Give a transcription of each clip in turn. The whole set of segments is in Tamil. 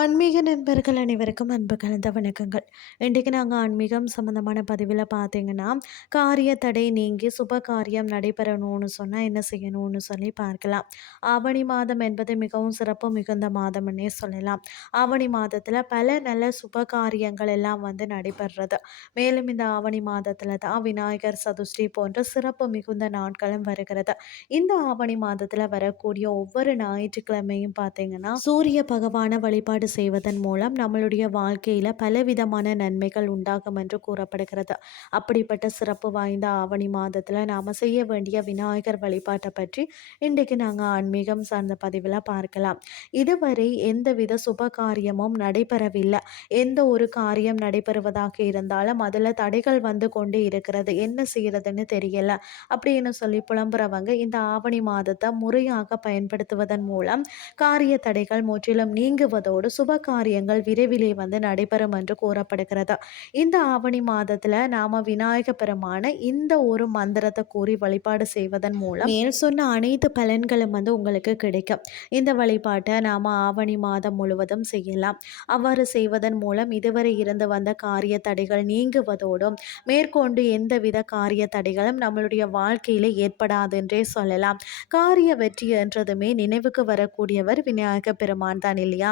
ஆன்மீக நண்பர்கள் அனைவருக்கும் அன்பு கலந்த வணக்கங்கள். இன்றைக்கு நாங்கள் ஆன்மீகம் சம்மந்தமான பதிவில் பார்த்தீங்கன்னா காரிய தடை நீங்கி சுப காரியம் நடைபெறணும்னு சொன்னால் என்ன செய்யணும்னு சொல்லி பார்க்கலாம். ஆவணி மாதம் என்பது மிகவும் சிறப்பு மிகுந்த மாதம்னே சொல்லலாம். ஆவணி மாதத்தில் பல நல்ல சுப காரியங்கள் எல்லாம் வந்து நடைபெறுறது. மேலும் இந்த ஆவணி மாதத்தில் தான் விநாயகர் சதுஷ்டி போன்ற சிறப்பு மிகுந்த நாட்களும் வருகிறது. இந்த ஆவணி மாதத்தில் வரக்கூடிய ஒவ்வொரு ஞாயிற்றுக்கிழமையும் பார்த்தீங்கன்னா சூரிய பகவான வழிபாடு செய்வதன் மூலம் நம்மளுடைய வாழ்க்கையில் பலவிதமான நன்மைகள் உண்டாகும் என்று கூறப்படுகிறது. அப்படிப்பட்ட சிறப்பு வாய்ந்த ஆவணி மாதத்தில் நாம் செய்ய வேண்டிய விநாயகர் வழிபாட்டை பற்றி இன்றைக்கு நாங்கள் ஆன்மீகம் சார்ந்த பதிவில் பார்க்கலாம். இதுவரை எந்தவித சுப காரியமும் நடைபெறவில்லை. எந்த ஒரு காரியம் நடைபெறுவதாக இருந்தாலும் அதில் தடைகள் வந்து கொண்டு இருக்கிறது. என்ன செய்யறதுன்னு தெரியல. அப்படின்னு சொல்லி புலம்புறவங்க இந்த ஆவணி மாதத்தை முறையாக பயன்படுத்துவதன் மூலம் காரிய தடைகள் முற்றிலும் நீங்குவதோடு சுப காரியங்கள் விரைவிலே வந்து நடைபெறும் என்று கூறப்படுகிறது? இந்த ஆவணி மாதத்துல நாம விநாயக பெருமான இந்த ஒரு மந்திரத்தை கூறி வழிபாடு செய்வதன் மூலம் மேல் சொன்ன அனைத்து பலன்களும் வந்து உங்களுக்கு கிடைக்கும். இந்த வழிபாட்டை நாம ஆவணி மாதம் முழுவதும் செய்யலாம். அவ்வாறு செய்வதன் மூலம் இதுவரை இருந்து வந்த காரிய தடைகள் நீங்குவதோடும் மேற்கொண்டு எந்தவித காரிய தடைகளும் நம்மளுடைய வாழ்க்கையில ஏற்படாது என்றே சொல்லலாம். காரிய வெற்றி என்றதுமே நினைவுக்கு வரக்கூடியவர் விநாயக பெருமான் தான் இல்லையா?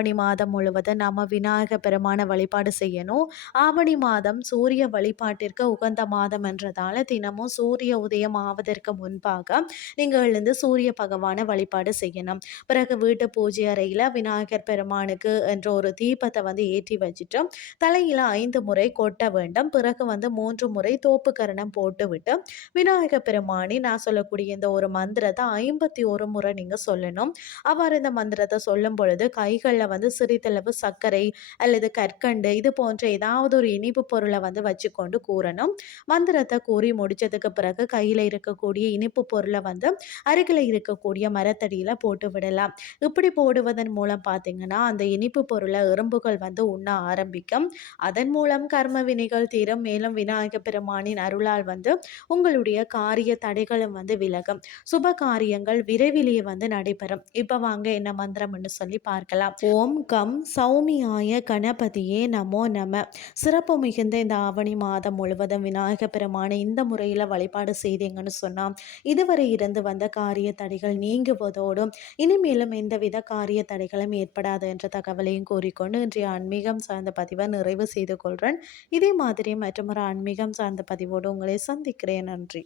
ஆவணி மாதம் முழுவதும் நம்ம விநாயக பெருமான வழிபாடு செய்யணும். ஆவணி மாதம் சூரிய வழிபாட்டிற்கு உகந்த மாதம் என்றதால தினமும் சூரிய உதயம் ஆவதற்கு முன்பாக நீங்கள் எழுந்து சூரிய பகவானை வழிபாடு செய்யணும். பிறகு வீட்டு பூஜை அறையில் விநாயகர் பெருமானுக்கு என்ற ஒரு தீபத்தை வந்து ஏற்றி வச்சுட்டு தலையில் ஐந்து முறை கொட்ட வேண்டும். பிறகு வந்து மூன்று முறை தோப்பு கரணம் போட்டு விநாயகர் பெருமானி நான் சொல்லக்கூடிய இந்த ஒரு மந்திரத்தை ஐம்பத்தி ஒரு முறை நீங்கள் சொல்லணும். அவ்வாறு இந்த மந்திரத்தை சொல்லும் பொழுது கைகளில் வந்து சிறிதளவு சர்க்கரை அல்லது கற்கண்டு இது போன்ற ஏதாவது ஒரு இனிப்பு பொருளை வந்து வச்சுக்கொண்டு கூறணும். மந்திரத்தை கூறி முடிச்சதுக்கு பிறகு கையில் இருக்கக்கூடிய இனிப்பு பொருளை வந்து அருகில் இருக்கக்கூடிய மரத்தடியில் போட்டு விடலாம். இப்படி போடுவதன் மூலம் பார்த்தீங்கன்னா அந்த இனிப்பு பொருளை எறும்புகள் வந்து உண்ண ஆரம்பிக்கும். அதன் மூலம் கர்ம வினைகள் தீரும். மேலும் விநாயக பெருமானின் அருளால் வந்து உங்களுடைய காரிய தடைகளும் வந்து விலகும். சுப காரியங்கள் விரைவிலேயே வந்து நடைபெறும். இப்போ வாங்க என்ன மந்திரம்னு சொல்லி பார்க்கலாம். ஓ ஓம் கம் சௌமியாய கணபதியே நமோ நம. சிறப்பு மிகுந்த இந்த ஆவணி மாதம் முழுவதும் விநாயக பெருமானை இந்த முறையில் வழிபாடு செய்தீங்கன்னு சொன்னால் இதுவரை இருந்து வந்த காரிய தடைகள் நீங்குவதோடும் இனிமேலும் எந்தவித காரிய தடைகளும் ஏற்படாது என்ற தகவலையும் கூறிக்கொண்டு இன்றைய ஆன்மீகம் சார்ந்த பதிவை நிறைவு செய்து கொள்கிறேன் இதே மாதிரி மற்றும் ஒரு ஆன்மீகம் சார்ந்த பதிவோடு உங்களை சந்திக்கிறேன். நன்றி.